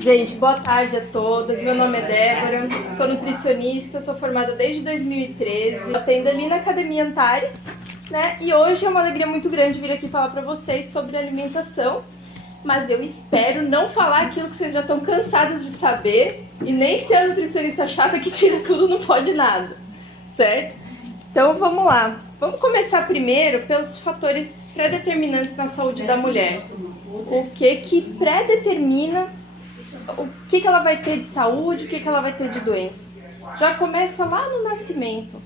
Gente, boa tarde a todas. Meu nome é Débora, sou nutricionista, sou formada desde 2013. Atendo ali na Academia Antares, né? E hoje é uma alegria muito grande vir aqui falar para vocês sobre alimentação. Mas eu espero não falar aquilo que vocês já estão cansadas de saber e nem ser a nutricionista chata que tira tudo, não pode nada, certo? Então vamos lá. Vamos começar primeiro pelos fatores pré-determinantes na saúde da mulher. O que predetermina o que ela vai ter de saúde, o que ela vai ter de doença. Já começa lá no nascimento.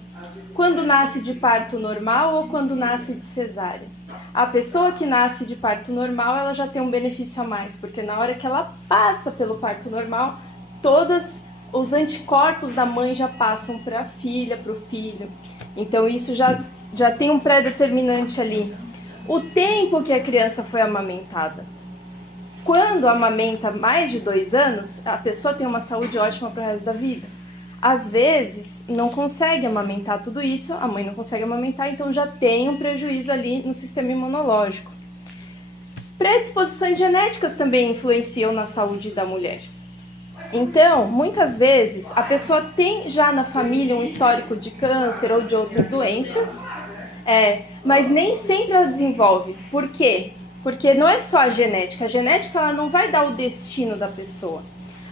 Quando nasce de parto normal ou quando nasce de cesárea. A pessoa que nasce de parto normal, ela já tem um benefício a mais, porque na hora que ela passa pelo parto normal, todos os anticorpos da mãe já passam para a filha, para o filho. Então isso já tem um pré-determinante ali. O tempo que a criança foi amamentada. Quando amamenta mais de 2 anos, a pessoa tem uma saúde ótima para o resto da vida. Às vezes, não consegue amamentar tudo isso, a mãe não consegue amamentar, então já tem um prejuízo ali no sistema imunológico. Predisposições genéticas também influenciam na saúde da mulher. Então, muitas vezes, a pessoa tem já na família um histórico de câncer ou de outras doenças, mas nem sempre ela desenvolve. Por quê? Porque não é só a genética ela não vai dar o destino da pessoa.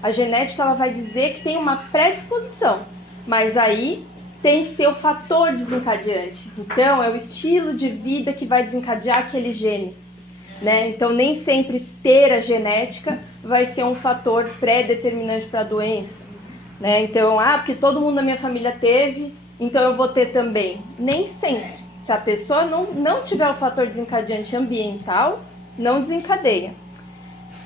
A genética ela vai dizer que tem uma predisposição, mas aí tem que ter o fator desencadeante. Então, é o estilo de vida que vai desencadear aquele gene, né? Então, nem sempre ter a genética vai ser um fator pré-determinante para a doença, né? Então, porque todo mundo na minha família teve, então eu vou ter também. Nem sempre. Se a pessoa não tiver o fator desencadeante ambiental, não desencadeia.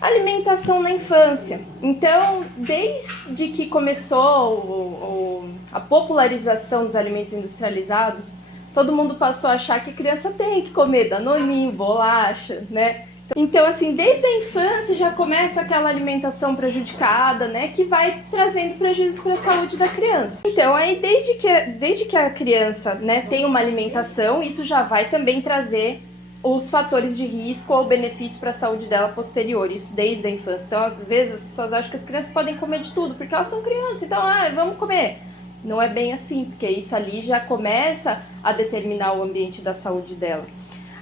Alimentação na infância. Então, desde que começou a popularização dos alimentos industrializados, todo mundo passou a achar que criança tem que comer danoninho, bolacha, né? Então, assim, desde a infância já começa aquela alimentação prejudicada, né? Que vai trazendo prejuízo para a saúde da criança. Então, aí desde que a criança, né, tem uma alimentação, isso já vai também trazer os fatores de risco ou benefício para a saúde dela posterior, isso desde a infância. Então, às vezes, as pessoas acham que as crianças podem comer de tudo, porque elas são crianças, então, vamos comer. Não é bem assim, porque isso ali já começa a determinar o ambiente da saúde dela.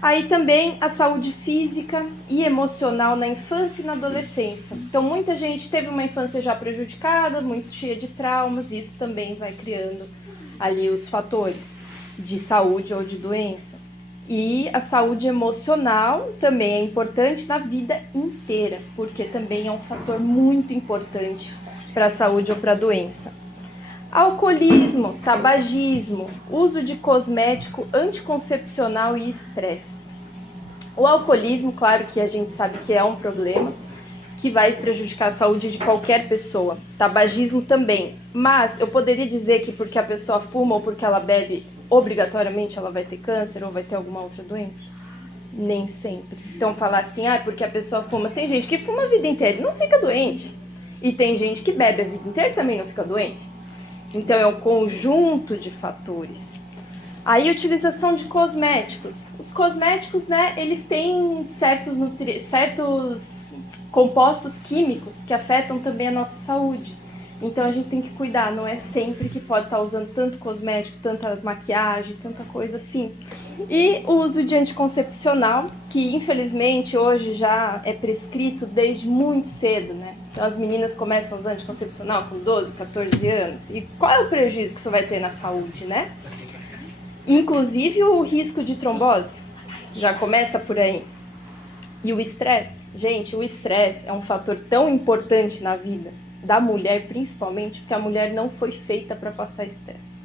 Aí também a saúde física e emocional na infância e na adolescência. Então, muita gente teve uma infância já prejudicada, muito cheia de traumas, e isso também vai criando ali os fatores de saúde ou de doença. E a saúde emocional também é importante na vida inteira, porque também é um fator muito importante para a saúde ou para a doença. Alcoolismo, tabagismo, uso de cosmético anticoncepcional e estresse. O alcoolismo, claro que a gente sabe que é um problema, que vai prejudicar a saúde de qualquer pessoa. Tabagismo também, mas eu poderia dizer que porque a pessoa fuma ou porque ela bebe, obrigatoriamente ela vai ter câncer ou vai ter alguma outra doença? Nem sempre. Então falar assim, porque a pessoa fuma, tem gente que fuma a vida inteira e não fica doente. E tem gente que bebe a vida inteira e também não fica doente. Então é um conjunto de fatores. Aí, utilização de cosméticos. Os cosméticos, né, eles têm certos compostos químicos que afetam também a nossa saúde. Então a gente tem que cuidar, não é sempre que pode estar usando tanto cosmético, tanta maquiagem, tanta coisa assim. E o uso de anticoncepcional, que infelizmente hoje já é prescrito desde muito cedo, né? Então as meninas começam a usar anticoncepcional com 12, 14 anos. E qual é o prejuízo que isso vai ter na saúde, né? Inclusive o risco de trombose, já começa por aí. E o estresse, gente, o estresse é um fator tão importante na vida da mulher, principalmente, porque a mulher não foi feita para passar estresse.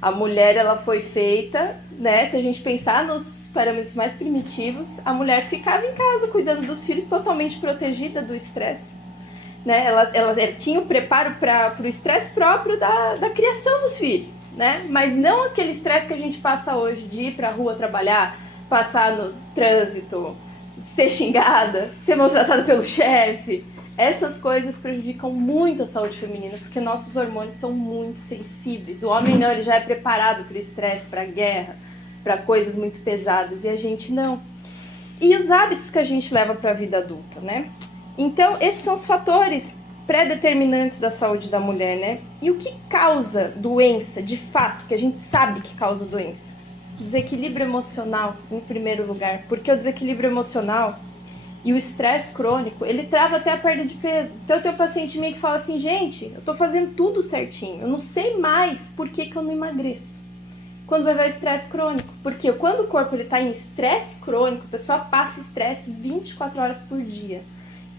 A mulher, ela foi feita, né, se a gente pensar nos parâmetros mais primitivos, a mulher ficava em casa cuidando dos filhos totalmente protegida do estresse. Né? Ela tinha o preparo para o estresse próprio da criação dos filhos, né? Mas não aquele estresse que a gente passa hoje de ir para a rua trabalhar, passar no trânsito, ser xingada, ser maltratada pelo chefe. Essas coisas prejudicam muito a saúde feminina, porque nossos hormônios são muito sensíveis. O homem não, ele já é preparado para o estresse, para a guerra, para coisas muito pesadas, e a gente não. E os hábitos que a gente leva para a vida adulta, né? Então, esses são os fatores pré-determinantes da saúde da mulher, né? E o que causa doença, de fato, que a gente sabe que causa doença? Desequilíbrio emocional, em primeiro lugar. Porque o desequilíbrio emocional e o estresse crônico, ele trava até a perda de peso. Então, eu tenho um paciente meio que fala assim, gente, eu tô fazendo tudo certinho, eu não sei mais por que eu não emagreço. Quando vai ver o estresse crônico. Porque quando o corpo está em estresse crônico, a pessoa passa estresse 24 horas por dia.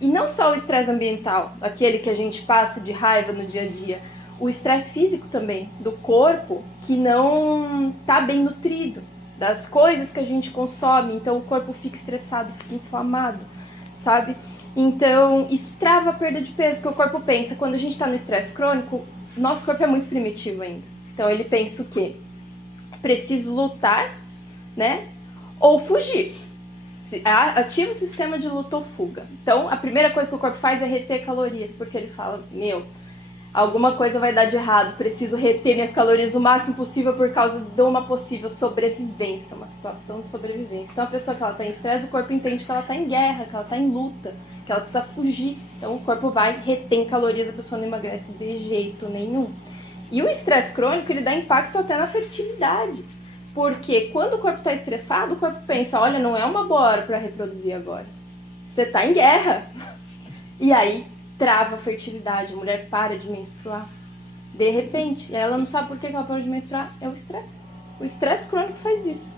E não só o estresse ambiental, aquele que a gente passa de raiva no dia a dia, o estresse físico também, do corpo que não está bem nutrido, das coisas que a gente consome, então o corpo fica estressado, fica inflamado, sabe? Então isso trava a perda de peso, porque o corpo pensa, quando a gente está no estresse crônico, nosso corpo é muito primitivo ainda. Então ele pensa o quê? Preciso lutar, né? Ou fugir. Ativa o sistema de luta ou fuga. Então, a primeira coisa que o corpo faz é reter calorias, porque ele fala, alguma coisa vai dar de errado, preciso reter minhas calorias o máximo possível por causa de uma possível sobrevivência, uma situação de sobrevivência. Então, a pessoa que ela está em estresse, o corpo entende que ela está em guerra, que ela está em luta, que ela precisa fugir. Então, o corpo vai reter calorias, a pessoa não emagrece de jeito nenhum. E o estresse crônico, ele dá impacto até na fertilidade. Porque quando o corpo está estressado, o corpo pensa, olha, não é uma boa hora para reproduzir agora. Você está em guerra. E aí trava a fertilidade, a mulher para de menstruar. De repente, ela não sabe por que ela parou de menstruar, é o estresse. O estresse crônico faz isso.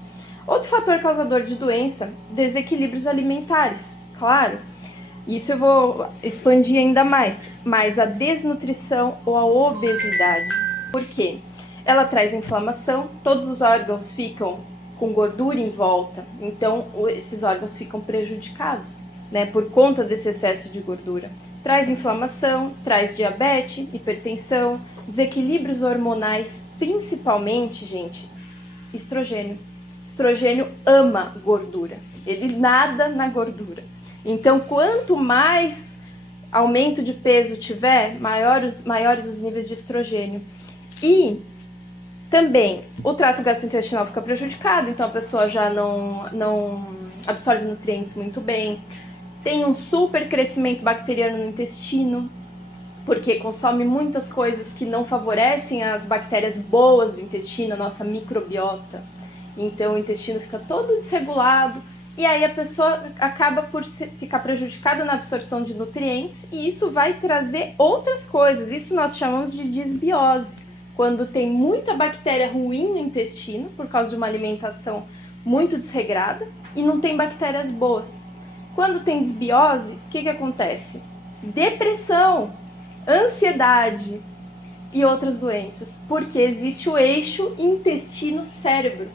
Outro fator causador de doença, desequilíbrios alimentares. Claro, isso eu vou expandir ainda mais. Mas a desnutrição ou a obesidade. Por quê? Ela traz inflamação, todos os órgãos ficam com gordura em volta, então esses órgãos ficam prejudicados, né, por conta desse excesso de gordura. Traz inflamação, traz diabetes, hipertensão, desequilíbrios hormonais, principalmente, gente, estrogênio. Estrogênio ama gordura, ele nada na gordura. Então, quanto mais aumento de peso tiver, maiores os níveis de estrogênio. E também o trato gastrointestinal fica prejudicado, então a pessoa já não absorve nutrientes muito bem. Tem um super crescimento bacteriano no intestino, porque consome muitas coisas que não favorecem as bactérias boas do intestino, a nossa microbiota. Então o intestino fica todo desregulado e aí a pessoa acaba por ficar prejudicada na absorção de nutrientes e isso vai trazer outras coisas. Isso nós chamamos de disbiose. Quando tem muita bactéria ruim no intestino, por causa de uma alimentação muito desregrada, e não tem bactérias boas. Quando tem desbiose, o que acontece? Depressão, ansiedade e outras doenças, porque existe o eixo intestino-cérebro.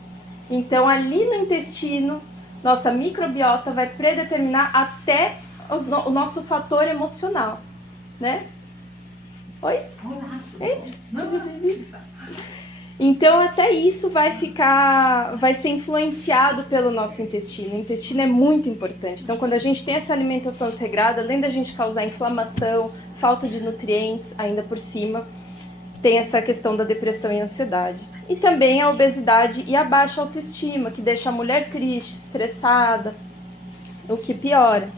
Então, ali no intestino, nossa microbiota vai predeterminar até o nosso fator emocional, né? Oi? Olá. Entra. Então até isso vai ser influenciado pelo nosso intestino. O intestino é muito importante. Então quando a gente tem essa alimentação desregrada, além da gente causar inflamação, falta de nutrientes, ainda por cima, tem essa questão da depressão e ansiedade. E também a obesidade e a baixa autoestima, que deixa a mulher triste, estressada, o que piora.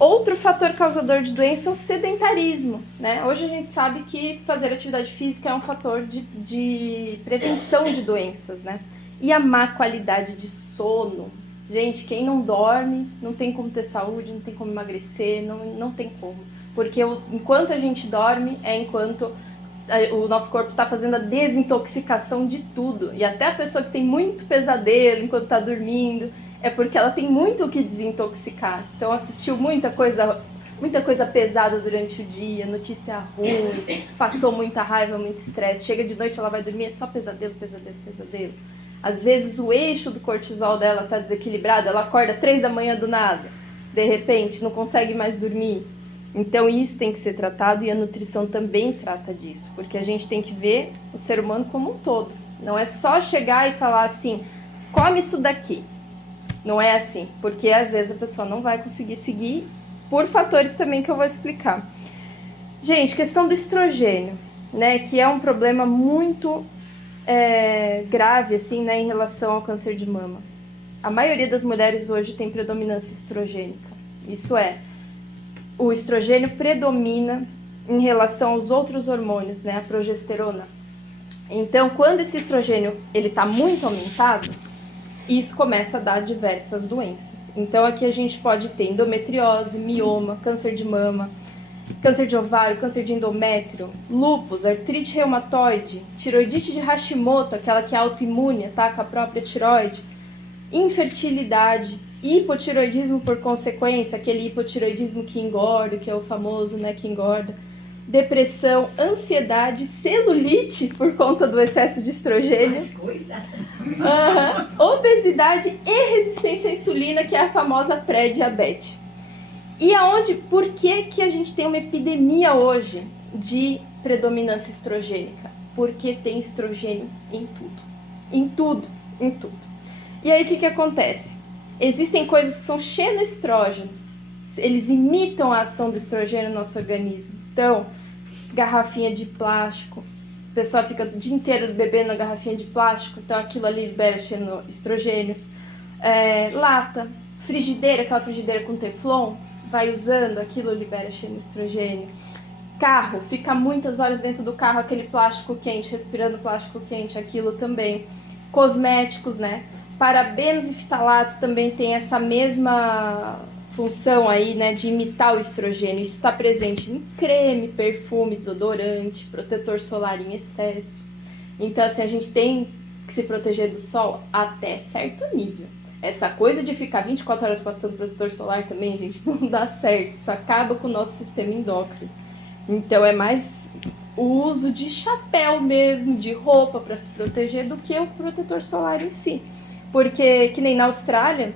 Outro fator causador de doença é o sedentarismo, né? Hoje a gente sabe que fazer atividade física é um fator de prevenção de doenças, né? E a má qualidade de sono. Gente, quem não dorme não tem como ter saúde, não tem como emagrecer, não tem como. Porque enquanto a gente dorme é enquanto o nosso corpo está fazendo a desintoxicação de tudo. E até a pessoa que tem muito pesadelo enquanto está dormindo, é porque ela tem muito o que desintoxicar. Então assistiu muita coisa pesada durante o dia, notícia ruim, passou muita raiva, muito estresse. Chega de noite, ela vai dormir, é só pesadelo, pesadelo, pesadelo. Às vezes o eixo do cortisol dela está desequilibrado, ela acorda 3 da manhã do nada, de repente, não consegue mais dormir. Então isso tem que ser tratado e a nutrição também trata disso, porque a gente tem que ver o ser humano como um todo. Não é só chegar e falar assim, come isso daqui. Não é assim, porque às vezes a pessoa não vai conseguir seguir por fatores também que eu vou explicar. Gente, questão do estrogênio, né, que é um problema muito grave, assim, né, em relação ao câncer de mama. A maioria das mulheres hoje tem predominância estrogênica. Isso é, o estrogênio predomina em relação aos outros hormônios, né, a progesterona. Então, quando esse estrogênio ele está muito aumentado, isso começa a dar diversas doenças. Então, aqui a gente pode ter endometriose, mioma, câncer de mama, câncer de ovário, câncer de endométrio, lúpus, artrite reumatoide, tiroidite de Hashimoto, aquela que é autoimune, ataca a própria tiroide, infertilidade, hipotiroidismo por consequência, aquele hipotiroidismo que engorda, que é o famoso, né, que engorda, depressão, ansiedade, celulite por conta do excesso de estrogênio, obesidade e resistência à insulina, que é a famosa pré-diabetes. E por que a gente tem uma epidemia hoje de predominância estrogênica? Porque tem estrogênio em tudo. Em tudo, em tudo. E aí o que acontece? Existem coisas que são xenoestrógenos. Eles imitam a ação do estrogênio no nosso organismo. Então, garrafinha de plástico. A pessoa fica o dia inteiro bebendo a garrafinha de plástico. Então, aquilo ali libera xenoestrogênios. Lata, frigideira, aquela frigideira com teflon. Vai usando, aquilo libera xenoestrogênio. Carro, fica muitas horas dentro do carro, aquele plástico quente, respirando plástico quente, aquilo também. Cosméticos, né? Parabenos e fitalatos também tem essa mesma função aí, né, de imitar o estrogênio. Isso está presente em creme, perfume, desodorante, protetor solar em excesso. Então, assim, a gente tem que se proteger do sol até certo nível. Essa coisa de ficar 24 horas passando protetor solar também, gente, não dá certo. Isso acaba com o nosso sistema endócrino. Então, é mais o uso de chapéu mesmo, de roupa para se proteger, do que o protetor solar em si. Porque, que nem na Austrália,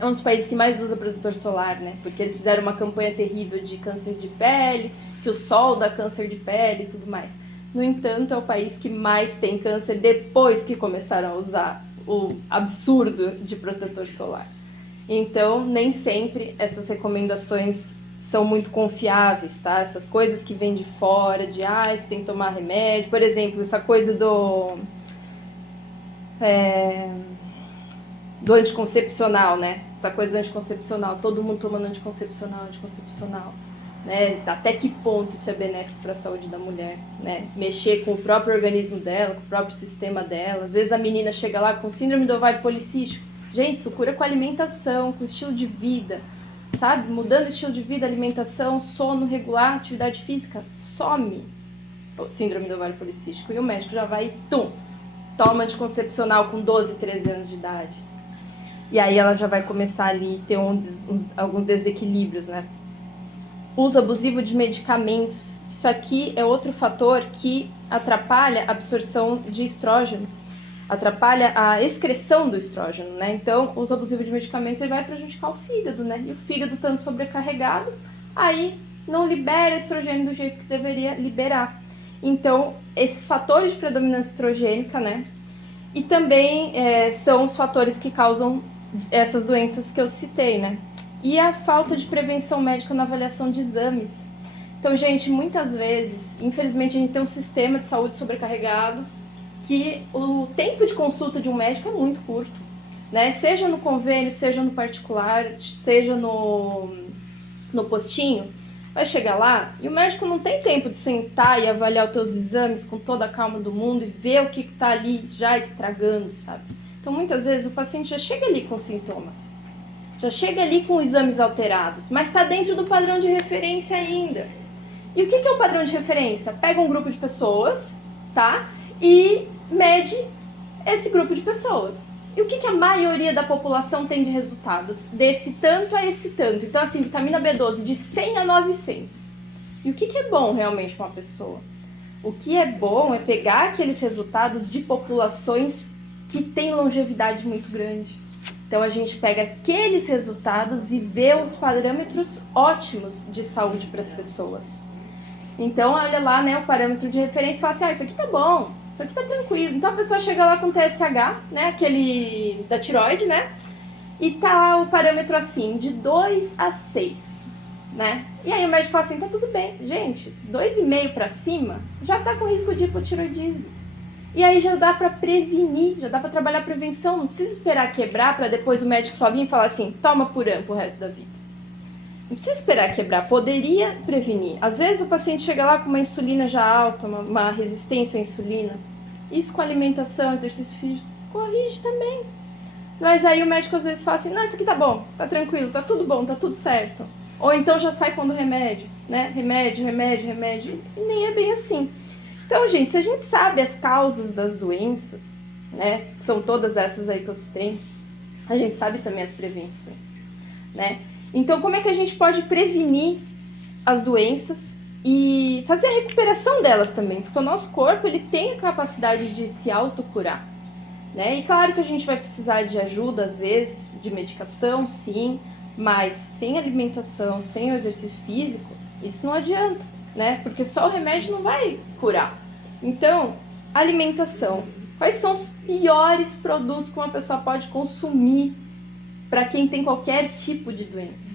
é um dos países que mais usa protetor solar, né? Porque eles fizeram uma campanha terrível de câncer de pele, que o sol dá câncer de pele e tudo mais. No entanto, é o país que mais tem câncer depois que começaram a usar o absurdo de protetor solar. Então, nem sempre essas recomendações são muito confiáveis, tá? Essas coisas que vêm de fora, de você tem que tomar remédio. Por exemplo, essa coisa do anticoncepcional, né? Essa coisa do anticoncepcional, todo mundo tomando anticoncepcional, né? Até que ponto isso é benéfico para a saúde da mulher, né? Mexer com o próprio organismo dela, com o próprio sistema dela. Às vezes a menina chega lá com síndrome do ovário policístico. Gente, isso cura com alimentação, com estilo de vida, sabe? Mudando o estilo de vida, alimentação, sono regular, atividade física, some o síndrome do ovário policístico. E o médico já vai e toma anticoncepcional com 12, 13 anos de idade. E aí ela já vai começar ali a ter alguns desequilíbrios, né? Uso abusivo de medicamentos. Isso aqui é outro fator que atrapalha a absorção de estrógeno, atrapalha a excreção do estrógeno, né? Então, o uso abusivo de medicamentos ele vai prejudicar o fígado, né? E o fígado estando sobrecarregado, aí não libera estrogênio do jeito que deveria liberar. Então, esses fatores de predominância estrogênica, né? E também são os fatores que causam essas doenças que eu citei, né? E a falta de prevenção médica na avaliação de exames. Então, gente, muitas vezes, infelizmente, a gente tem um sistema de saúde sobrecarregado que o tempo de consulta de um médico é muito curto, né? Seja no convênio, seja no particular, seja no postinho, vai chegar lá e o médico não tem tempo de sentar e avaliar os teus exames com toda a calma do mundo e ver o que está ali já estragando, sabe? Então, muitas vezes, o paciente já chega ali com sintomas, já chega ali com exames alterados, mas está dentro do padrão de referência ainda. E o que é o padrão de referência? Pega um grupo de pessoas, tá? E mede esse grupo de pessoas. E o que a maioria da população tem de resultados? Desse tanto a esse tanto. Então, assim, vitamina B12 de 100 a 900. E o que é bom realmente para uma pessoa? O que é bom é pegar aqueles resultados de populações que têm longevidade muito grande. Então, a gente pega aqueles resultados e vê os parâmetros ótimos de saúde para as pessoas. Então, olha lá, né, o parâmetro de referência e fala assim, isso aqui tá bom, isso aqui tá tranquilo. Então, a pessoa chega lá com TSH, né, aquele da tiroide, né, e tá o parâmetro assim, de 2 a 6, né. E aí o médico fala assim, tá tudo bem. Gente, 2,5 para cima já tá com risco de hipotiroidismo. E aí já dá para prevenir, já dá para trabalhar a prevenção, não precisa esperar quebrar para depois o médico só vir e falar assim, toma Puram pro resto da vida. Não precisa esperar quebrar, poderia prevenir. Às vezes o paciente chega lá com uma insulina já alta, uma resistência à insulina. Isso com alimentação, exercício físico, corrige também. Mas aí o médico às vezes fala assim, não, isso aqui tá bom, tá tranquilo, tá tudo bom, tá tudo certo. Ou então já sai pondo remédio, né? Remédio. E nem é bem assim. Então, gente, se a gente sabe as causas das doenças, né? Que são todas essas aí que eu citei, a gente sabe também as prevenções, né? Então, como é que a gente pode prevenir as doenças e fazer a recuperação delas também? Porque o nosso corpo, ele tem a capacidade de se autocurar, né? E claro que a gente vai precisar de ajuda, às vezes, de medicação, sim, mas sem alimentação, sem o exercício físico, isso não adianta, né? Porque só o remédio não vai curar. Então, alimentação. Quais são os piores produtos que uma pessoa pode consumir para quem tem qualquer tipo de doença?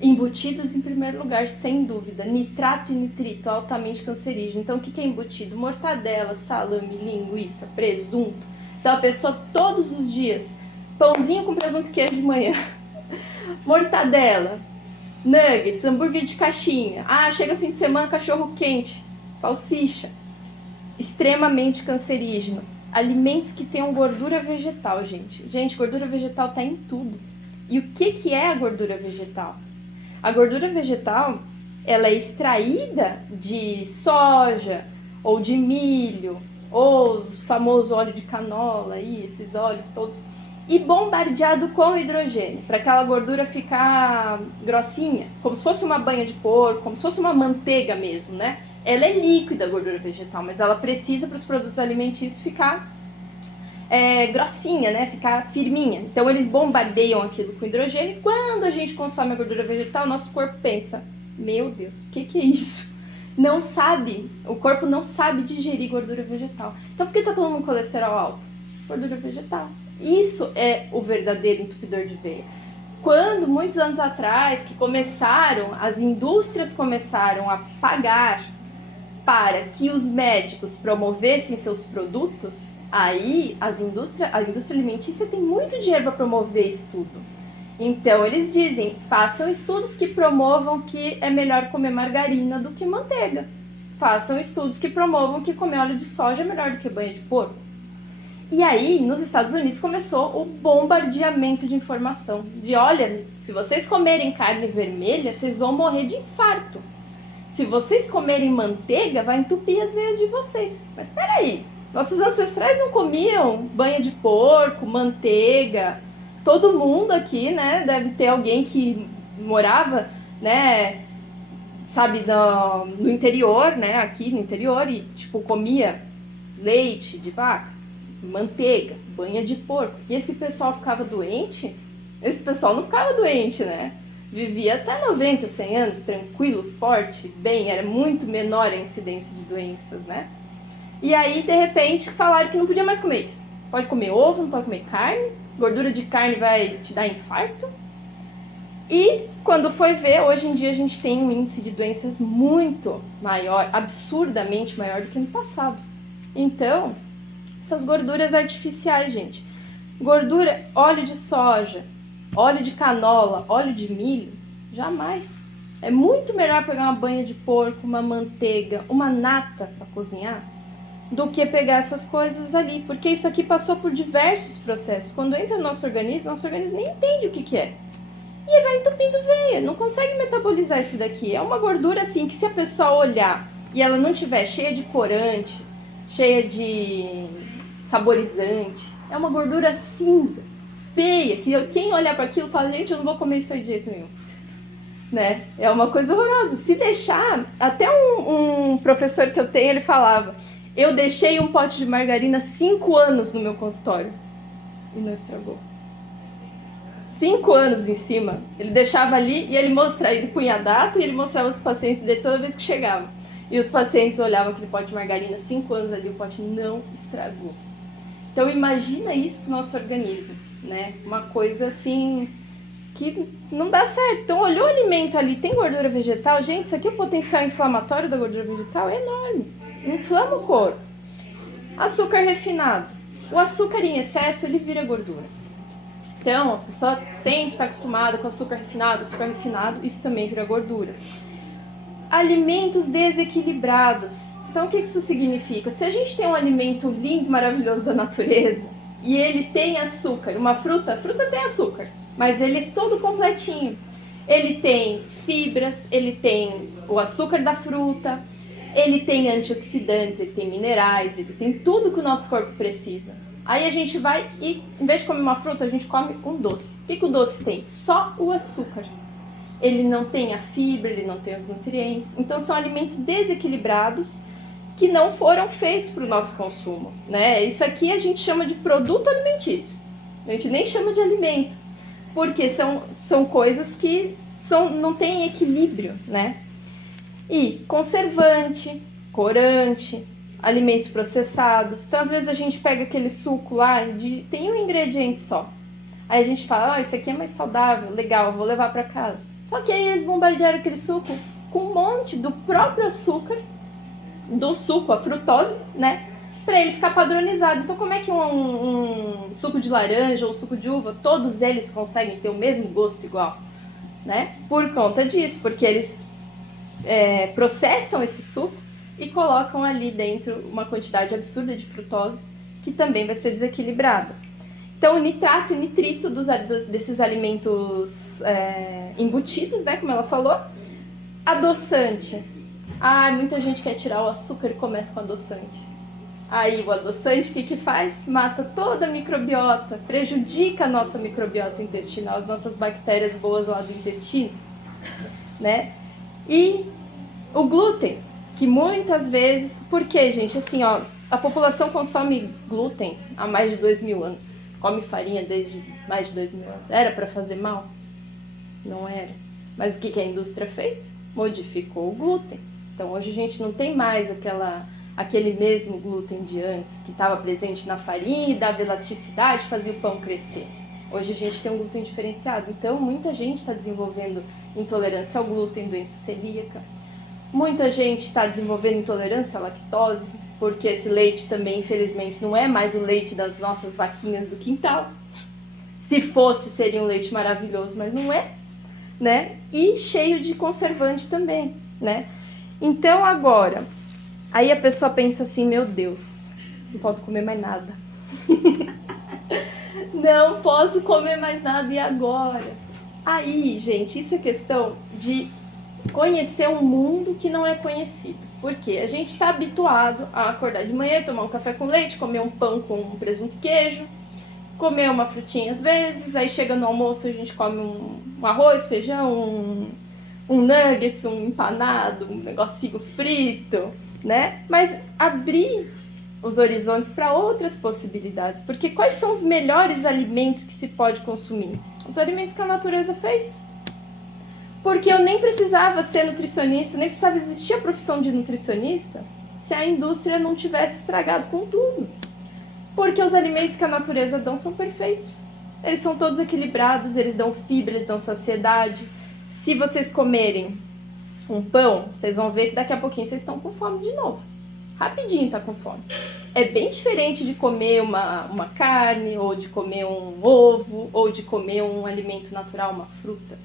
Embutidos em primeiro lugar, sem dúvida. Nitrato e nitrito, altamente cancerígeno. Então, o que é embutido? Mortadela, salame, linguiça, presunto. Então, a pessoa todos os dias, pãozinho com presunto e queijo de manhã, mortadela, nuggets, hambúrguer de caixinha. Ah, chega fim de semana, cachorro quente, salsicha. Extremamente cancerígeno. Alimentos que tenham gordura vegetal, gente. Gente, gordura vegetal tá em tudo. E o que é a gordura vegetal? A gordura vegetal, ela é extraída de soja, ou de milho, ou o famoso óleo de canola, aí, esses óleos todos, e bombardeado com hidrogênio, para aquela gordura ficar grossinha, como se fosse uma banha de porco, como se fosse uma manteiga mesmo, né? Ela é líquida, a gordura vegetal, mas ela precisa para os produtos alimentícios ficar grossinha, né? Ficar firminha. Então eles bombardeiam aquilo com hidrogênio e quando a gente consome a gordura vegetal, nosso corpo pensa, meu Deus, o que é isso? Não sabe, o corpo não sabe digerir gordura vegetal. Então por que tá todo mundo com colesterol alto? Gordura vegetal. Isso é o verdadeiro entupidor de veia. Quando, muitos anos atrás, que as indústrias começaram a pagar para que os médicos promovessem seus produtos, aí a indústria alimentícia tem muito dinheiro para promover estudo. Então eles dizem, façam estudos que promovam que é melhor comer margarina do que manteiga. Façam estudos que promovam que comer óleo de soja é melhor do que banha de porco. E aí, nos Estados Unidos, começou o bombardeamento de informação. De, olha, se vocês comerem carne vermelha, vocês vão morrer de infarto. Se vocês comerem manteiga, vai entupir as veias de vocês. Mas peraí, nossos ancestrais não comiam banha de porco, manteiga. Todo mundo aqui, né, deve ter alguém que morava, né, sabe, no interior, né, aqui no interior, e, tipo, comia leite de vaca, manteiga, banha de porco. E esse pessoal ficava doente? Esse pessoal não ficava doente, né? Vivia até 90, 100 anos, tranquilo, forte, bem, era muito menor a incidência de doenças, né? E aí, de repente, falaram que não podia mais comer isso. Pode comer ovo, não pode comer carne, gordura de carne vai te dar infarto. E quando foi ver, hoje em dia a gente tem um índice de doenças muito maior, absurdamente maior do que no passado. Então, essas gorduras artificiais, gente. Gordura, óleo de soja, óleo de canola, óleo de milho, jamais. É muito melhor pegar uma banha de porco, uma manteiga, uma nata para cozinhar, do que pegar essas coisas ali, porque isso aqui passou por diversos processos. Quando entra no nosso organismo nem entende o que é. E vai entupindo veia, não consegue metabolizar isso daqui. É uma gordura assim que se a pessoa olhar e ela não tiver cheia de corante, cheia de saborizante, é uma gordura cinza, feia, que quem olhar para aquilo fala, gente, eu não vou comer isso aí de jeito nenhum. Né? É uma coisa horrorosa. Se deixar, até um professor que eu tenho, ele falava, eu deixei um pote de margarina 5 anos no meu consultório e não estragou. 5 anos em cima. Ele deixava ali e ele punha a data e ele mostrava os pacientes dele toda vez que chegava. E os pacientes olhavam aquele pote de margarina, 5 anos ali, o pote não estragou. Então imagina isso pro nosso organismo, né? Uma coisa assim que não dá certo. Então olhou o alimento ali, tem gordura vegetal, gente, isso aqui é o potencial inflamatório da gordura vegetal é enorme. Inflama o corpo. Açúcar refinado. O açúcar em excesso, ele vira gordura. Então, a pessoa sempre está acostumada com açúcar refinado, isso também vira gordura. Alimentos desequilibrados. Então, o que isso significa? Se a gente tem um alimento lindo, maravilhoso da natureza, e ele tem açúcar, uma fruta, a fruta tem açúcar, mas ele é todo completinho. Ele tem fibras, ele tem o açúcar da fruta, ele tem antioxidantes, ele tem minerais, ele tem tudo que o nosso corpo precisa. Aí a gente vai e, em vez de comer uma fruta, a gente come um doce. O que o doce tem? Só o açúcar. Ele não tem a fibra, ele não tem os nutrientes. Então são alimentos desequilibrados que não foram feitos para o nosso consumo, né? Isso aqui a gente chama de produto alimentício. A gente nem chama de alimento, porque são coisas que não têm equilíbrio, né? E conservante, corante, alimentos processados. Então, às vezes, a gente pega aquele suco lá, tem um ingrediente só. Aí a gente fala, isso aqui é mais saudável, legal, vou levar para casa. Só que aí eles bombardearam aquele suco com um monte do próprio açúcar, do suco, a frutose, né? Para ele ficar padronizado. Então, como é que um suco de laranja ou um suco de uva, todos eles conseguem ter o mesmo gosto igual, né? Por conta disso, porque eles processam esse suco e colocam ali dentro uma quantidade absurda de frutose que também vai ser desequilibrada. Então, o nitrato e nitrito desses alimentos embutidos, né, como ela falou. Adoçante. Muita gente quer tirar o açúcar e começa com adoçante. Aí o adoçante, o que faz? Mata toda a microbiota, prejudica a nossa microbiota intestinal, as nossas bactérias boas lá do intestino, né? E o glúten, que muitas vezes... Por quê, gente? Assim, ó, a população consome glúten há mais de 2.000 anos. Come farinha desde mais de 2.000 anos. Era para fazer mal? Não era. Mas o que a indústria fez? Modificou o glúten. Então, hoje a gente não tem mais aquele mesmo glúten de antes, que estava presente na farinha e dava elasticidade, fazia o pão crescer. Hoje a gente tem um glúten diferenciado. Então, muita gente está desenvolvendo intolerância ao glúten, doença celíaca. Muita gente está desenvolvendo intolerância à lactose, porque esse leite também, infelizmente, não é mais o leite das nossas vaquinhas do quintal. Se fosse, seria um leite maravilhoso, mas não é, né? E cheio de conservante também, né? Então, agora, aí a pessoa pensa assim, meu Deus, não posso comer mais nada. Não posso comer mais nada, e agora? Aí, gente, isso é questão de conhecer um mundo que não é conhecido. Porque a gente está habituado a acordar de manhã, tomar um café com leite, comer um pão com presunto e queijo, comer uma frutinha às vezes, aí chega no almoço a gente come um arroz, feijão, um nuggets, um empanado, um negocinho frito, né? Mas abrir os horizontes para outras possibilidades, porque quais são os melhores alimentos que se pode consumir? Os alimentos que a natureza fez. Porque eu nem precisava ser nutricionista, nem precisava existir a profissão de nutricionista se a indústria não tivesse estragado com tudo. Porque os alimentos que a natureza dão são perfeitos. Eles são todos equilibrados, eles dão fibra, eles dão saciedade. Se vocês comerem um pão, vocês vão ver que daqui a pouquinho vocês estão com fome de novo. Rapidinho tá com fome. É bem diferente de comer uma carne, ou de comer um ovo, ou de comer um alimento natural, uma fruta.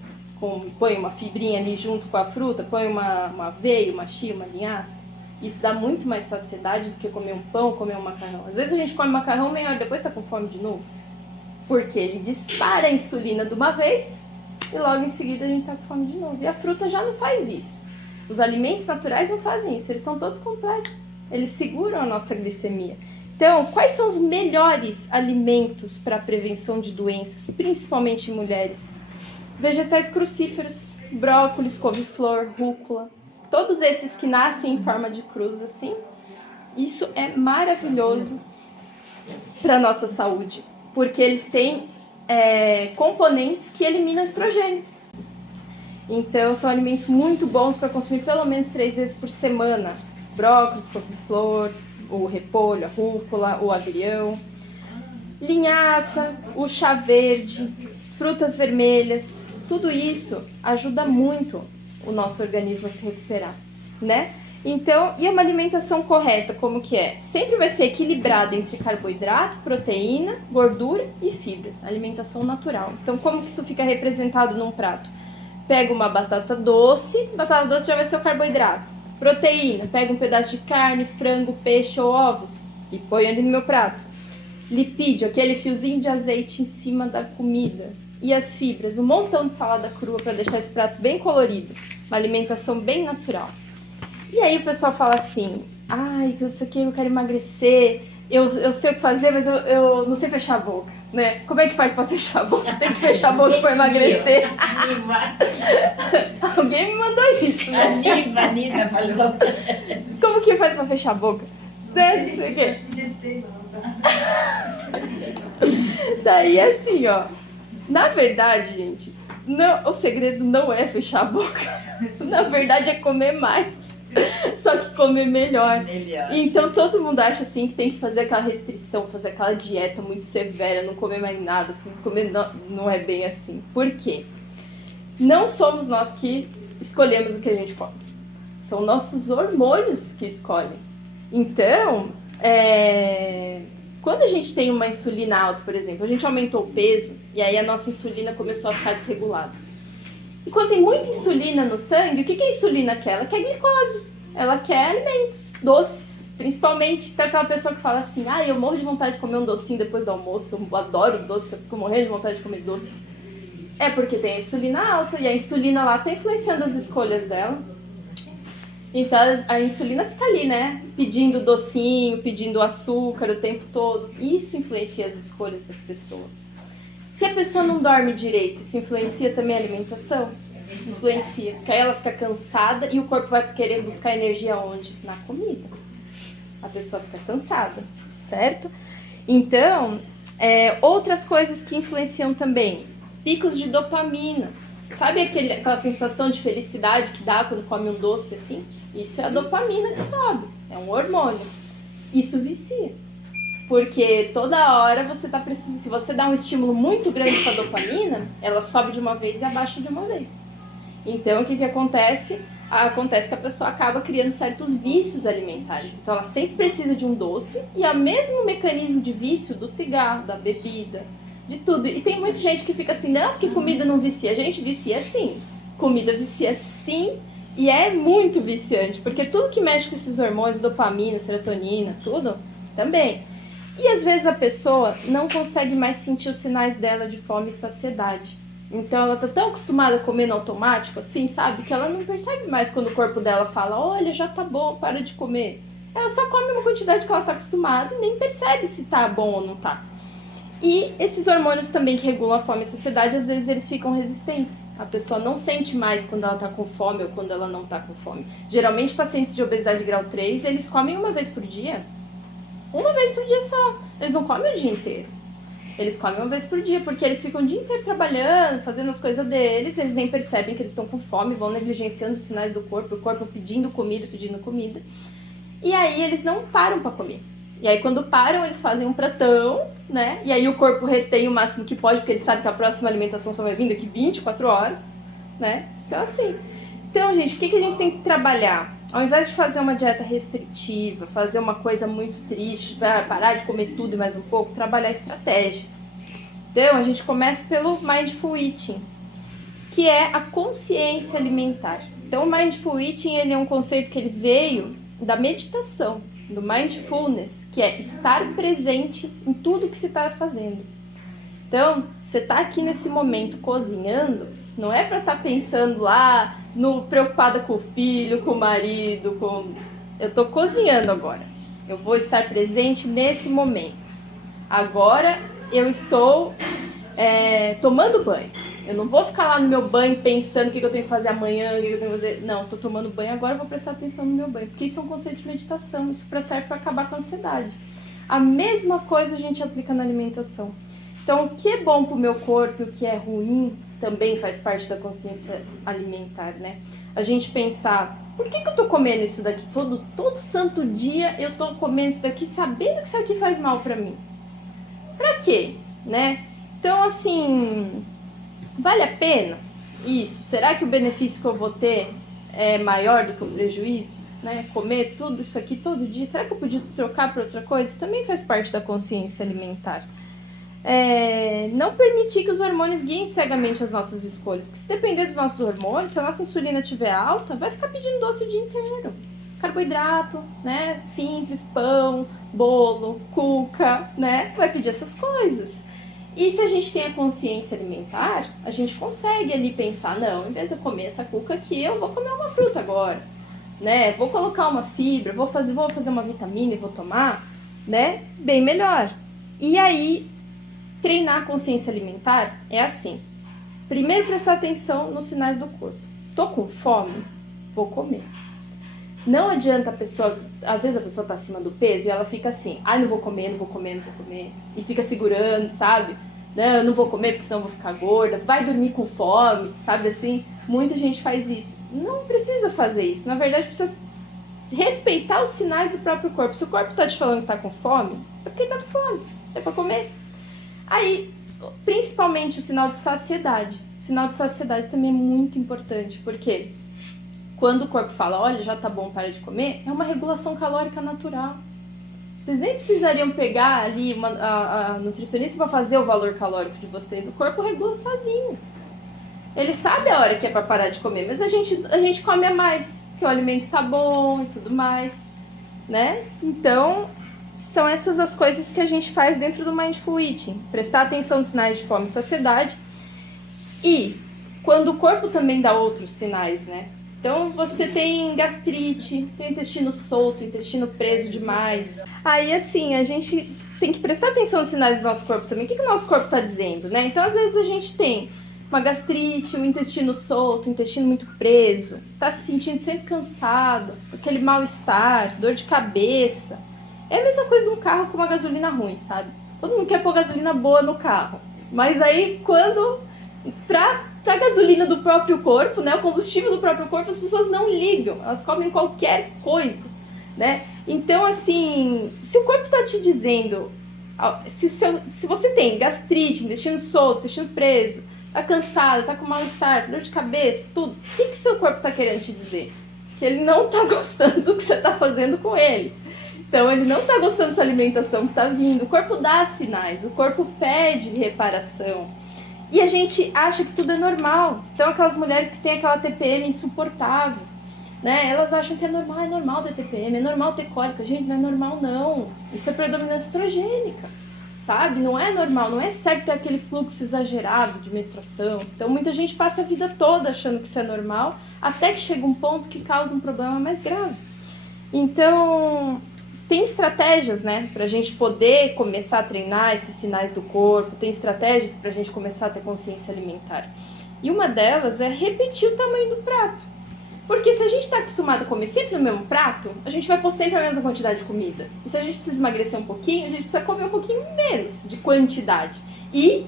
Põe uma fibrinha ali junto com a fruta, põe uma aveia, uma chia, uma linhaça. Isso dá muito mais saciedade do que comer um pão, comer um macarrão. Às vezes a gente come macarrão, meia hora depois tá com fome de novo. Porque ele dispara a insulina de uma vez e logo em seguida a gente tá com fome de novo. E a fruta já não faz isso. Os alimentos naturais não fazem isso, eles são todos completos. Eles seguram a nossa glicemia. Então, quais são os melhores alimentos para a prevenção de doenças, principalmente em mulheres? Vegetais crucíferos, brócolis, couve-flor, rúcula, todos esses que nascem em forma de cruz assim, isso é maravilhoso para a nossa saúde, porque eles têm componentes que eliminam estrogênio. Então, são alimentos muito bons para consumir pelo menos 3 vezes por semana. Brócolis, couve-flor, o repolho, a rúcula, o agrião, linhaça, o chá verde, as frutas vermelhas. Tudo isso ajuda muito o nosso organismo a se recuperar, né? Então, e uma alimentação correta, como que é? Sempre vai ser equilibrada entre carboidrato, proteína, gordura e fibras. Alimentação natural. Então, como que isso fica representado num prato? Pega uma batata doce já vai ser o carboidrato. Proteína, pega um pedaço de carne, frango, peixe ou ovos e põe ali no meu prato. Lipídio, aquele fiozinho de azeite em cima da comida. E as fibras, um montão de salada crua para deixar esse prato bem colorido. Uma alimentação bem natural. E aí o pessoal fala assim, ai, que isso aqui eu quero emagrecer, eu sei o que fazer, mas eu não sei fechar a boca, né? Como é que faz pra fechar a boca? Tem que fechar a boca pra emagrecer. Alguém me mandou isso, né? A Niva falou. Como que faz pra fechar a boca? Né? Não sei o quê. Daí assim, ó, na verdade, gente, não, o segredo não é fechar a boca. Na verdade é comer mais. Só que comer melhor. Então todo mundo acha assim que tem que fazer aquela restrição, fazer aquela dieta muito severa, não comer mais nada, comer não é bem assim. Por quê? Não somos nós que escolhemos o que a gente come. São nossos hormônios que escolhem. Então, quando a gente tem uma insulina alta, por exemplo, a gente aumentou o peso e aí a nossa insulina começou a ficar desregulada. E quando tem muita insulina no sangue, o que a insulina quer? Ela quer glicose, ela quer alimentos doces, principalmente tem aquela pessoa que fala assim, eu morro de vontade de comer um docinho depois do almoço, eu adoro doce, eu fico morrendo de vontade de comer doce. É porque tem a insulina alta, e a insulina lá está influenciando as escolhas dela. Então a insulina fica ali, né, pedindo docinho, pedindo açúcar o tempo todo. Isso influencia as escolhas das pessoas. Se a pessoa não dorme direito, isso influencia também a alimentação? Influencia, porque aí ela fica cansada e o corpo vai querer buscar energia onde? Na comida. A pessoa fica cansada, certo? Então, outras coisas que influenciam também. Picos de dopamina. Sabe aquela sensação de felicidade que dá quando come um doce assim? Isso é a dopamina que sobe, é um hormônio. Isso vicia. Porque toda hora você tá precisando, se você dá um estímulo muito grande para a dopamina, ela sobe de uma vez e abaixa de uma vez. Então, o que acontece? Acontece que a pessoa acaba criando certos vícios alimentares. Então, ela sempre precisa de um doce e é o mesmo mecanismo de vício do cigarro, da bebida, de tudo. E tem muita gente que fica assim, não, porque comida não vicia. A gente vicia sim. Comida vicia sim e é muito viciante, porque tudo que mexe com esses hormônios, dopamina, serotonina, tudo, também. E às vezes a pessoa não consegue mais sentir os sinais dela de fome e saciedade. Então ela tá tão acostumada a comer no automático, assim, sabe? Que ela não percebe mais quando o corpo dela fala, olha, já tá bom, para de comer. Ela só come uma quantidade que ela tá acostumada e nem percebe se tá bom ou não tá. E esses hormônios também que regulam a fome e a saciedade, às vezes eles ficam resistentes. A pessoa não sente mais quando ela tá com fome ou quando ela não tá com fome. Geralmente pacientes de obesidade grau 3, eles comem uma vez por dia. Uma vez por dia só. Eles não comem o dia inteiro. Eles comem uma vez por dia, porque eles ficam o dia inteiro trabalhando, fazendo as coisas deles, eles nem percebem que eles estão com fome, vão negligenciando os sinais do corpo, o corpo pedindo comida. E aí eles não param para comer. E aí quando param, eles fazem um pratão, né? E aí o corpo retém o máximo que pode, porque ele sabe que a próxima alimentação só vai vir daqui 24 horas, né? Então assim. Então, gente, o que a gente tem que trabalhar? Ao invés de fazer uma dieta restritiva, fazer uma coisa muito triste, para parar de comer tudo e mais um pouco, trabalhar estratégias. Então, a gente começa pelo Mindful Eating, que é a consciência alimentar. Então, o Mindful Eating ele é um conceito que ele veio da meditação, do Mindfulness, que é estar presente em tudo que você está fazendo. Então, você está aqui nesse momento cozinhando, não é para estar pensando lá, preocupada com o filho, com o marido, eu estou cozinhando agora. Eu vou estar presente nesse momento. Agora eu estou tomando banho. Eu não vou ficar lá no meu banho pensando o que eu tenho que fazer amanhã, o que eu tenho que fazer. Não, estou tomando banho agora, eu vou prestar atenção no meu banho. Porque isso é um conceito de meditação, isso serve para acabar com a ansiedade. A mesma coisa a gente aplica na alimentação. Então, o que é bom para o meu corpo e o que é ruim também faz parte da consciência alimentar, né? A gente pensar, por que eu tô comendo isso daqui todo santo dia? Eu tô comendo isso daqui sabendo que isso aqui faz mal para mim. Pra quê, né? Então, assim, vale a pena isso? Será que o benefício que eu vou ter é maior do que o prejuízo? né? Comer tudo isso aqui todo dia, será que eu podia trocar por outra coisa? Isso também faz parte da consciência alimentar. Não permitir que os hormônios guiem cegamente as nossas escolhas, porque se depender dos nossos hormônios, se a nossa insulina estiver alta, vai ficar pedindo doce o dia inteiro. Carboidrato, né? Simples, pão, bolo, cuca, né? Vai pedir essas coisas. E se a gente tem a consciência alimentar, a gente consegue ali pensar, não, em vez de eu comer essa cuca aqui, eu vou comer uma fruta agora, né? Vou colocar uma fibra, vou fazer uma vitamina e vou tomar, né? Bem melhor. E aí, treinar a consciência alimentar é assim. Primeiro, prestar atenção nos sinais do corpo. Tô com fome? Vou comer. Não adianta a pessoa, às vezes a pessoa tá acima do peso e ela fica assim, não vou comer, não vou comer, não vou comer. E fica segurando, sabe? Não, eu não vou comer porque senão eu vou ficar gorda. Vai dormir com fome, sabe assim? Muita gente faz isso. Não precisa fazer isso. Na verdade, precisa respeitar os sinais do próprio corpo. Se o corpo tá te falando que tá com fome, é porque tá com fome. É pra comer. Aí, principalmente o sinal de saciedade. O sinal de saciedade também é muito importante, porque quando o corpo fala, olha, já tá bom, para de comer, é uma regulação calórica natural. Vocês nem precisariam pegar ali a nutricionista para fazer o valor calórico de vocês. O corpo regula sozinho. Ele sabe a hora que é para parar de comer, mas a gente come a mais, porque o alimento tá bom e tudo mais, né? Então, são essas as coisas que a gente faz dentro do Mindful Eating. Prestar atenção nos sinais de fome e saciedade. E quando o corpo também dá outros sinais, né? Então, você tem gastrite, tem intestino solto, intestino preso demais. Aí, assim, a gente tem que prestar atenção nos sinais do nosso corpo também. O que o nosso corpo está dizendo, né? Então, às vezes, a gente tem uma gastrite, um intestino solto, um intestino muito preso, tá se sentindo sempre cansado, aquele mal-estar, dor de cabeça. É a mesma coisa de um carro com uma gasolina ruim, sabe? Todo mundo quer pôr gasolina boa no carro. Mas aí, quando... Pra gasolina do próprio corpo, né, o combustível do próprio corpo, as pessoas não ligam, elas comem qualquer coisa, né? Então, assim, se o corpo tá te dizendo, se você tem gastrite, intestino solto, intestino preso, tá cansado, tá com mal-estar, dor de cabeça, tudo, o que seu corpo tá querendo te dizer? Que ele não tá gostando do que você tá fazendo com ele. Então, ele não tá gostando dessa alimentação que tá vindo. O corpo dá sinais, o corpo pede reparação. E a gente acha que tudo é normal. Então, aquelas mulheres que têm aquela TPM insuportável, né? Elas acham que é normal ter TPM, é normal ter cólica. Gente, não é normal, não. Isso é predominância estrogênica, sabe? Não é normal, não é certo ter aquele fluxo exagerado de menstruação. Então, muita gente passa a vida toda achando que isso é normal, até que chega um ponto que causa um problema mais grave. Então... tem estratégias, né, pra gente poder começar a treinar esses sinais do corpo, tem estratégias pra gente começar a ter consciência alimentar. E uma delas é repetir o tamanho do prato. Porque se a gente tá acostumado a comer sempre no mesmo prato, a gente vai pôr sempre a mesma quantidade de comida. E se a gente precisa emagrecer um pouquinho, a gente precisa comer um pouquinho menos de quantidade. E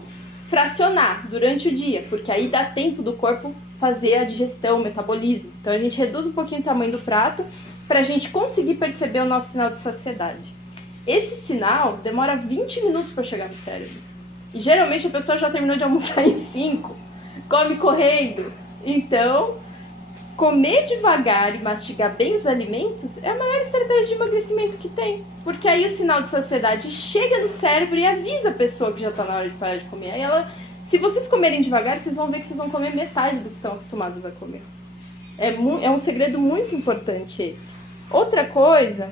fracionar durante o dia, porque aí dá tempo do corpo fazer a digestão, o metabolismo. Então a gente reduz um pouquinho o tamanho do prato, para a gente conseguir perceber o nosso sinal de saciedade. Esse sinal demora 20 minutos para chegar no cérebro. E geralmente a pessoa já terminou de almoçar em 5, come correndo. Então, comer devagar e mastigar bem os alimentos é a maior estratégia de emagrecimento que tem. Porque aí o sinal de saciedade chega no cérebro e avisa a pessoa que já está na hora de parar de comer. Aí se vocês comerem devagar, vocês vão ver que vocês vão comer metade do que estão acostumados a comer. É um segredo muito importante esse. Outra coisa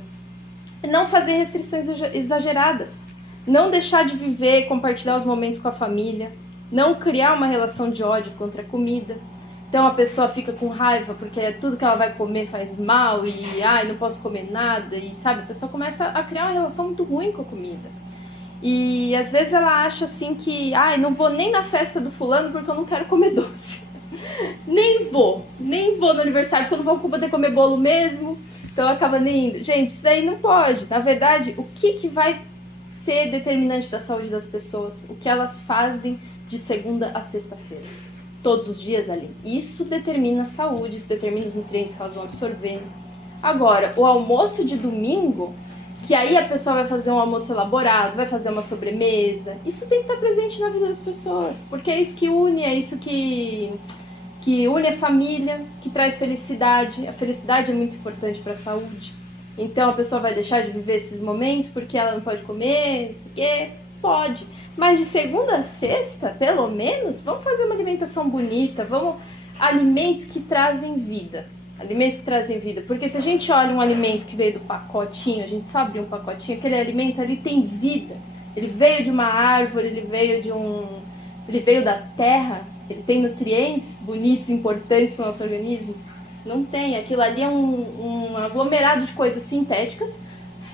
é não fazer restrições exageradas. Não deixar de viver e compartilhar os momentos com a família. Não criar uma relação de ódio contra a comida. Então a pessoa fica com raiva porque tudo que ela vai comer faz mal e não posso comer nada. E sabe, a pessoa começa a criar uma relação muito ruim com a comida. E às vezes ela acha assim que não vou nem na festa do fulano porque eu não quero comer doce. nem vou no aniversário porque eu não vou poder comer bolo mesmo. Então acaba nem indo. Gente, isso daí não pode. Na verdade, o que vai ser determinante da saúde das pessoas? O que elas fazem de segunda a sexta-feira. Todos os dias ali. Isso determina a saúde, isso determina os nutrientes que elas vão absorver. Agora, o almoço de domingo, que aí a pessoa vai fazer um almoço elaborado, vai fazer uma sobremesa, isso tem que estar presente na vida das pessoas. Porque é isso que une, é isso que que une a família, que traz felicidade. A felicidade é muito importante para a saúde. Então a pessoa vai deixar de viver esses momentos porque ela não pode comer, não sei o quê? Pode. Mas de segunda a sexta, pelo menos, vamos fazer uma alimentação bonita, vamos alimentos que trazem vida. Alimentos que trazem vida. Porque se a gente olha um alimento que veio do pacotinho, a gente só abre um pacotinho, aquele alimento ali tem vida. Ele veio de uma árvore, ele veio da terra, ele tem nutrientes bonitos, importantes para o nosso organismo. Não tem. Aquilo ali é um aglomerado de coisas sintéticas,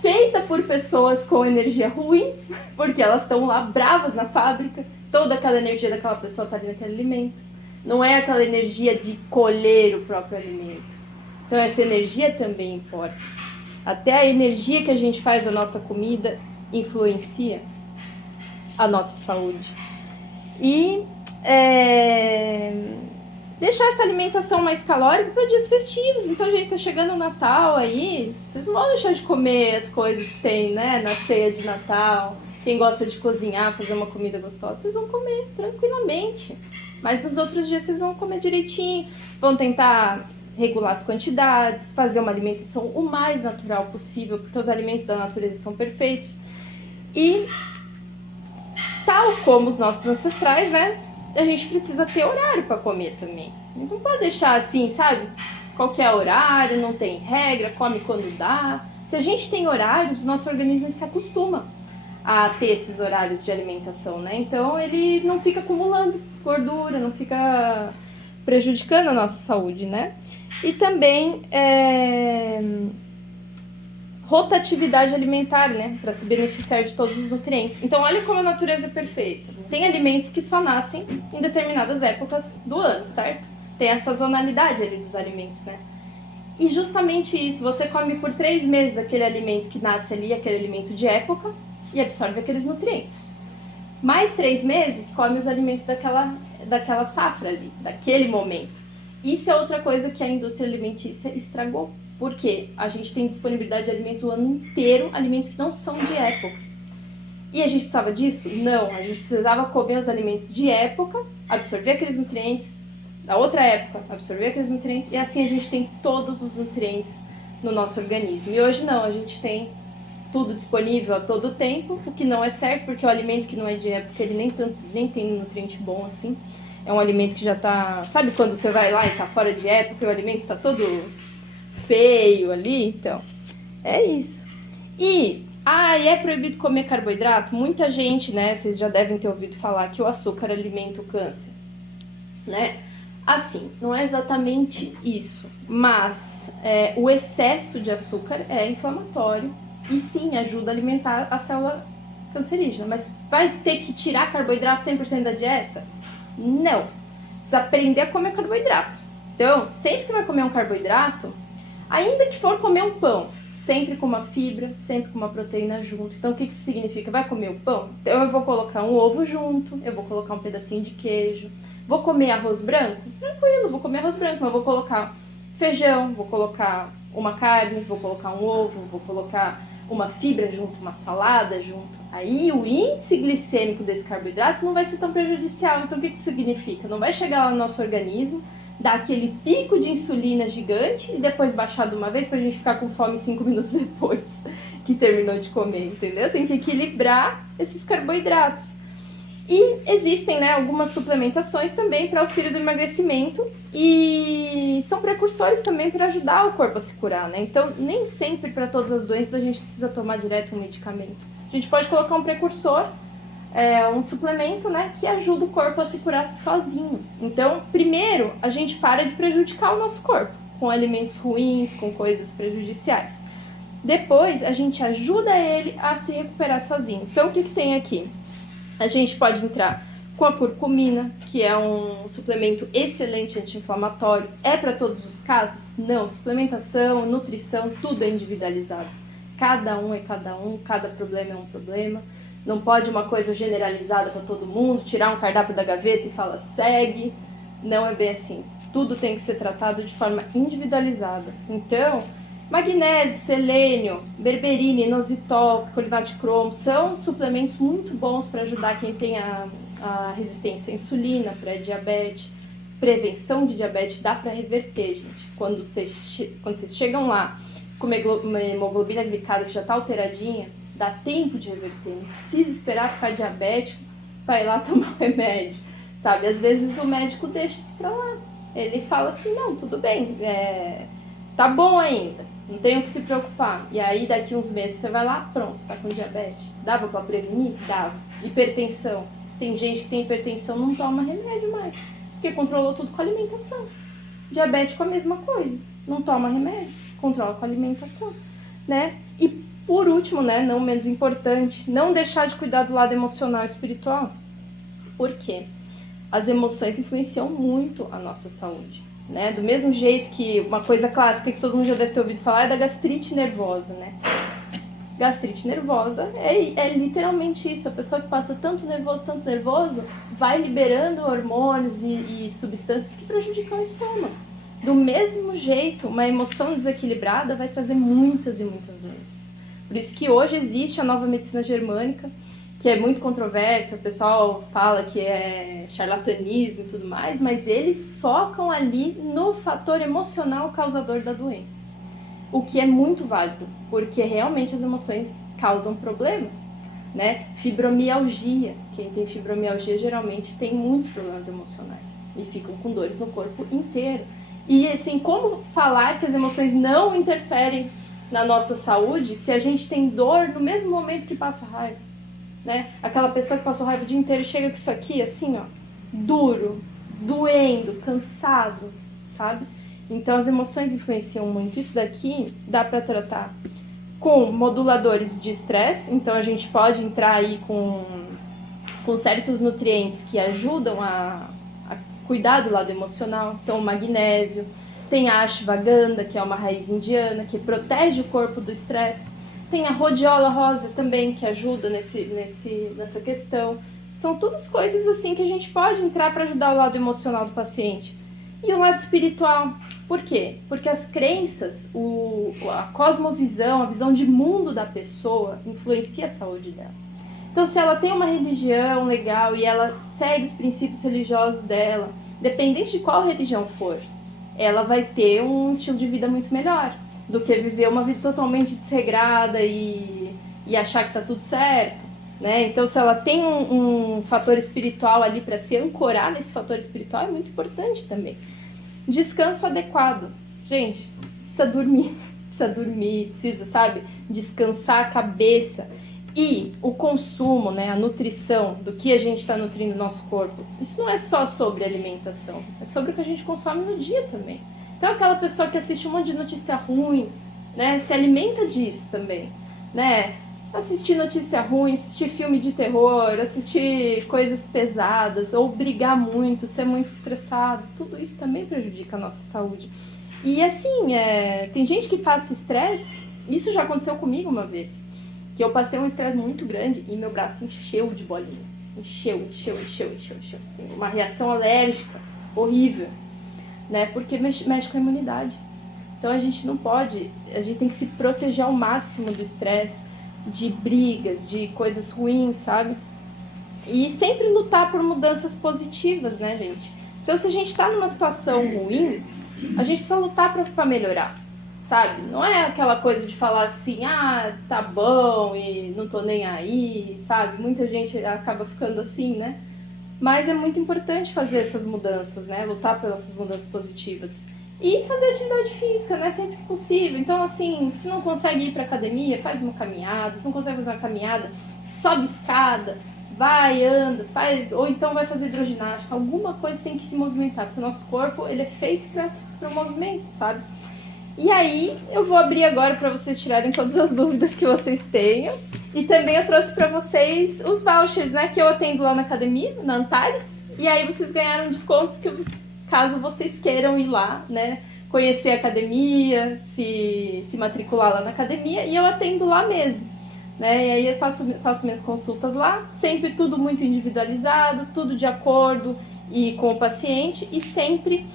feita por pessoas com energia ruim, porque elas estão lá bravas na fábrica. Toda aquela energia daquela pessoa está ali naquele alimento. Não é aquela energia de colher o próprio alimento. Então essa energia também importa. Até a energia que a gente faz a nossa comida influencia a nossa saúde. E deixar essa alimentação mais calórica para dias festivos. Então, gente, tá chegando o Natal aí, vocês não vão deixar de comer as coisas que tem, né, na ceia de Natal. Quem gosta de cozinhar, fazer uma comida gostosa, vocês vão comer tranquilamente. Mas nos outros dias vocês vão comer direitinho, vão tentar regular as quantidades, fazer uma alimentação o mais natural possível, porque os alimentos da natureza são perfeitos. E, tal como os nossos ancestrais, né, a gente precisa ter horário para comer também. A gente não pode deixar assim, sabe? Qualquer horário, não tem regra, come quando dá. Se a gente tem horários, o nosso organismo se acostuma a ter esses horários de alimentação, né? Então ele não fica acumulando gordura, não fica prejudicando a nossa saúde, né? E também rotatividade alimentar, né? Para se beneficiar de todos os nutrientes. Então olha como a natureza é perfeita. Tem alimentos que só nascem em determinadas épocas do ano, certo? Tem a sazonalidade ali dos alimentos, né? E justamente isso, você come por 3 meses aquele alimento que nasce ali, aquele alimento de época, e absorve aqueles nutrientes. Mais 3 meses, come os alimentos daquela safra ali, daquele momento. Isso é outra coisa que a indústria alimentícia estragou, porque a gente tem disponibilidade de alimentos o ano inteiro, alimentos que não são de época. E a gente precisava disso? Não, a gente precisava comer os alimentos de época, absorver aqueles nutrientes, da outra época, absorver aqueles nutrientes, e assim a gente tem todos os nutrientes no nosso organismo. E hoje não, a gente tem tudo disponível a todo tempo, o que não é certo, porque o alimento que não é de época, ele nem tem nutriente bom assim. É um alimento que já tá... Sabe quando você vai lá e tá fora de época e o alimento tá todo feio ali? Então, é isso. E é proibido comer carboidrato? Muita gente, né, vocês já devem ter ouvido falar que o açúcar alimenta o câncer, né? Assim, não é exatamente isso, mas o excesso de açúcar é inflamatório e sim, ajuda a alimentar a célula cancerígena. Mas vai ter que tirar carboidrato 100% da dieta? Não. Precisa aprender a comer carboidrato. Então, sempre que vai comer um carboidrato, ainda que for comer um pão, sempre com uma fibra, sempre com uma proteína junto. Então, o que isso significa? Vai comer o pão? Então, eu vou colocar um ovo junto, eu vou colocar um pedacinho de queijo. Vou comer arroz branco? Tranquilo, vou comer arroz branco, mas vou colocar feijão, vou colocar uma carne, vou colocar um ovo, vou colocar uma fibra junto, uma salada junto. Aí o índice glicêmico desse carboidrato não vai ser tão prejudicial. Então o que isso significa? Não vai chegar lá no nosso organismo, dar aquele pico de insulina gigante e depois baixar de uma vez pra gente ficar com fome 5 minutos depois que terminou de comer, entendeu? Tem que equilibrar esses carboidratos. E existem, né, algumas suplementações também para auxílio do emagrecimento e são precursores também para ajudar o corpo a se curar, né? Então, nem sempre para todas as doenças a gente precisa tomar direto um medicamento. A gente pode colocar um precursor, um suplemento, né, que ajuda o corpo a se curar sozinho. Então, primeiro, a gente para de prejudicar o nosso corpo com alimentos ruins, com coisas prejudiciais. Depois, a gente ajuda ele a se recuperar sozinho. Então, o que tem aqui? A gente pode entrar com a curcumina, que é um suplemento excelente anti-inflamatório. É para todos os casos? Não. Suplementação, nutrição, tudo é individualizado. Cada um é cada um, cada problema é um problema. Não pode uma coisa generalizada para todo mundo, tirar um cardápio da gaveta e falar segue. Não é bem assim. Tudo tem que ser tratado de forma individualizada. Então, magnésio, selênio, berberina, inositol, picolinato de cromo são suplementos muito bons para ajudar quem tem a resistência à insulina, pré-diabetes. prevenção de diabetes dá para reverter, gente. Quando vocês chegam lá com uma hemoglobina glicada que já está alteradinha, dá tempo de reverter. Não precisa esperar ficar diabético para ir lá tomar o remédio, sabe? Às vezes o médico deixa isso para lá. Ele fala assim, não, tudo bem, tá bom ainda, não tenho que se preocupar. E aí daqui uns meses você vai lá, pronto, tá com diabetes. Dava para prevenir? Dava. Hipertensão. Tem gente que tem hipertensão, não toma remédio mais, porque controlou tudo com a alimentação. Diabético a mesma coisa, não toma remédio, controla com a alimentação, né? E por último, né, não menos importante, não deixar de cuidar do lado emocional e espiritual. Por quê? As emoções influenciam muito a nossa saúde, né? Do mesmo jeito que uma coisa clássica que todo mundo já deve ter ouvido falar é da gastrite nervosa, né? Gastrite nervosa é literalmente isso. A pessoa que passa tanto nervoso, vai liberando hormônios e substâncias que prejudicam o estômago. Do mesmo jeito, uma emoção desequilibrada vai trazer muitas e muitas doenças. Por isso que hoje existe a nova medicina germânica, que é muito controversa, o pessoal fala que é charlatanismo e tudo mais, mas eles focam ali no fator emocional causador da doença. O que é muito válido, porque realmente as emoções causam problemas, né? Fibromialgia, quem tem fibromialgia geralmente tem muitos problemas emocionais e ficam com dores no corpo inteiro. E assim, como falar que as emoções não interferem na nossa saúde se a gente tem dor no mesmo momento que passa raiva, né? Aquela pessoa que passou raiva o dia inteiro chega com isso aqui, assim, ó, duro, doendo, cansado, sabe? Então as emoções influenciam muito. Isso daqui dá para tratar com moduladores de estresse, então a gente pode entrar aí com certos nutrientes que ajudam a cuidar do lado emocional. Então o magnésio, tem a ashwagandha, que é uma raiz indiana, que protege o corpo do estresse. Tem a rhodiola rosa também, que ajuda nessa questão. São todas coisas assim que a gente pode entrar para ajudar o lado emocional do paciente. E o lado espiritual. Por quê? Porque as crenças, a cosmovisão, a visão de mundo da pessoa influencia a saúde dela. Então, se ela tem uma religião legal e ela segue os princípios religiosos dela, independente de qual religião for, ela vai ter um estilo de vida muito melhor do que viver uma vida totalmente desregrada e achar que tá tudo certo, né? Então, se ela tem um fator espiritual ali para se ancorar nesse fator espiritual, é muito importante também. Descanso adequado. Gente, precisa, sabe? Descansar a cabeça. E o consumo, né, a nutrição, do que a gente está nutrindo o nosso corpo, isso não é só sobre alimentação, é sobre o que a gente consome no dia também. Então, aquela pessoa que assiste um monte de notícia ruim, né, se alimenta disso também, né? Assistir notícia ruim, assistir filme de terror, assistir coisas pesadas, ou brigar muito, ser muito estressado, tudo isso também prejudica a nossa saúde. E assim, tem gente que passa estresse, isso já aconteceu comigo uma vez, que eu passei um estresse muito grande e meu braço encheu de bolinha. Encheu, assim, uma reação alérgica horrível, né? Porque mexe com a imunidade. Então a gente não pode, a gente tem que se proteger ao máximo do estresse, de brigas, de coisas ruins, sabe? E sempre lutar por mudanças positivas, né, gente? Então, se a gente tá numa situação ruim, a gente precisa lutar pra melhorar, sabe? Não é aquela coisa de falar assim, tá bom e não tô nem aí, sabe? Muita gente acaba ficando assim, né? Mas é muito importante fazer essas mudanças, né? Lutar pelas essas mudanças positivas. E fazer atividade física, né? Sempre que possível. Então, assim, se não consegue ir pra academia, faz uma caminhada. Se não consegue fazer uma caminhada, sobe escada, vai, anda, faz, ou então vai fazer hidroginástica. Alguma coisa tem que se movimentar, porque o nosso corpo, ele é feito para o movimento, sabe? E aí, eu vou abrir agora para vocês tirarem todas as dúvidas que vocês tenham. E também eu trouxe para vocês os vouchers, né? Que eu atendo lá na academia, na Antares. E aí vocês ganharam descontos caso vocês queiram ir lá, né? Conhecer a academia, se matricular lá na academia. E eu atendo lá mesmo, né? E aí eu faço minhas consultas lá. Sempre tudo muito individualizado, tudo de acordo e com o paciente. E sempre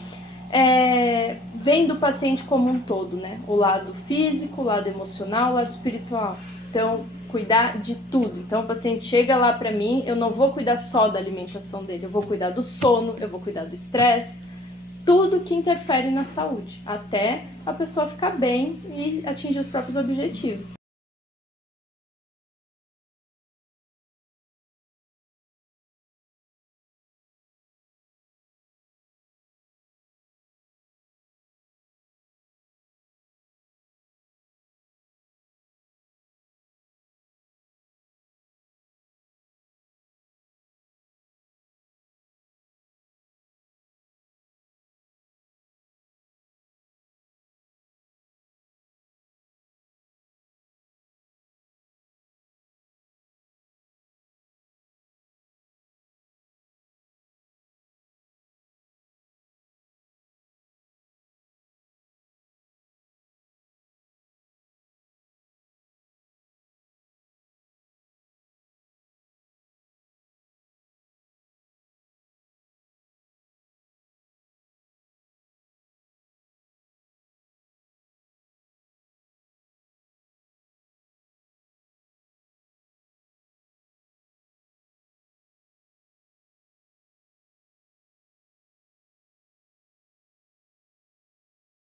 vendo o paciente como um todo, né? O lado físico, o lado emocional, o lado espiritual. Então, cuidar de tudo. Então, o paciente chega lá para mim, eu não vou cuidar só da alimentação dele, eu vou cuidar do sono, eu vou cuidar do estresse, tudo que interfere na saúde, até a pessoa ficar bem e atingir os próprios objetivos.